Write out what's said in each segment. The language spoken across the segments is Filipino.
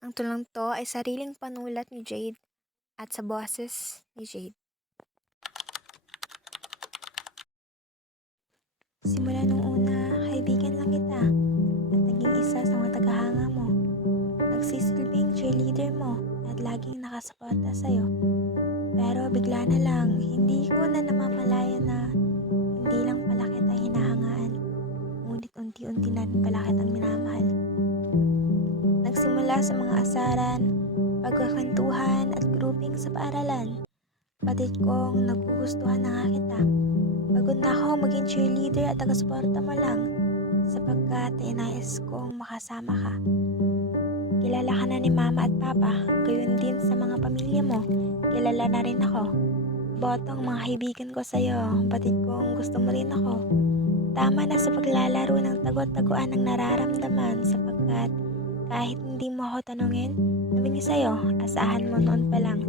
Ang tulang 'to ay sariling panulat ni Jade at sa boses ni Jade. Simula nung una, kaibigan lang kita at naging isa sa mga tagahanga mo. Nagsisilbing cheerleader mo at laging nakasuporta sa'yo. Pero bigla na lang, hindi ko na namamalayan na hindi lang pala kita hinahangaan, ngunit unti-unti na rin pala kitang minamahal. Nagsimula sa mga asaran, pagkakwentuhan at grouping sa paaralan. Batid kong nagugustuhan na nga kita. Pagod na ako maging cheerleader at taga-suporta mo lang sapagkat inayos kong makasama ka. Kilala ka na ni mama at papa, gayon din sa mga pamilya mo. Kilala na rin ako. Botong mga kaibigan ko sa'yo, batid kong gusto mo rin ako. Tama na sa paglalaro ng tagot-taguan ng nararamdaman sapagkat kahit hindi mo ako tanungin, tumingin sa'yo, asahan mo noon pa lang,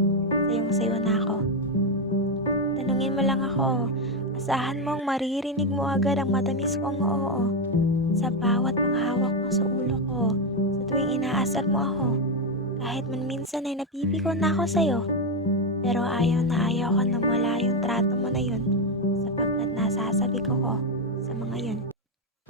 sayong-sayo na ako. Tanungin mo lang ako, asahan mong maririnig mo agad ang matamis kong oo sa bawat panghawak mo sa ulo ko sa tuwing inaasar mo ako. Kahit man minsan ay napipiko na ako sa'yo, pero ayaw na ayaw ko na wala yung trato mo na yun sapagkat nasasabi ko sa mga yun.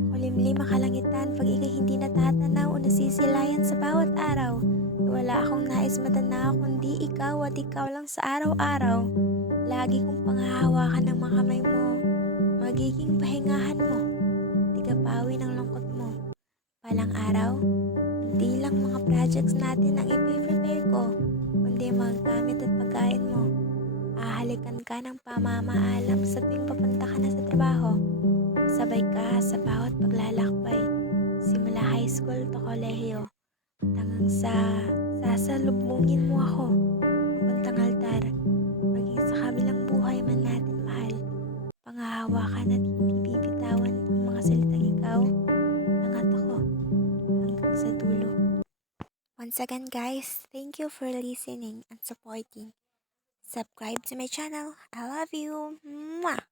Kulimlim ang kalangitan pag ikay hindi natatanaw o nasisilayan sa bawat araw. Wala akong nais matanaw kundi ikaw at ikaw lang sa araw-araw. Lagi kong panghahawakan ng mga kamay mo, magiging pahingahan mo, tigapawi ng lungkot mo. Palang araw, hindi lang mga projects natin ang ipiprepare ko, kundi mga gamit at pagkain mo. Ahalikan ka ng pamamaalam sa tuwing papunta ka na sa trabaho. Sabay ka sa bawat paglalakbay, simula high school to kolehiyo, hanggang sa sasalubungin mo ako, papuntang altar, maging sa kabilang buhay man natin mahal. Panghahawakan at hindi bibitawan ang mga salitang ikaw, angat ako, hanggang sa dulo. Once again guys, thank you for listening and supporting. Subscribe to my channel. I love you. Mwah!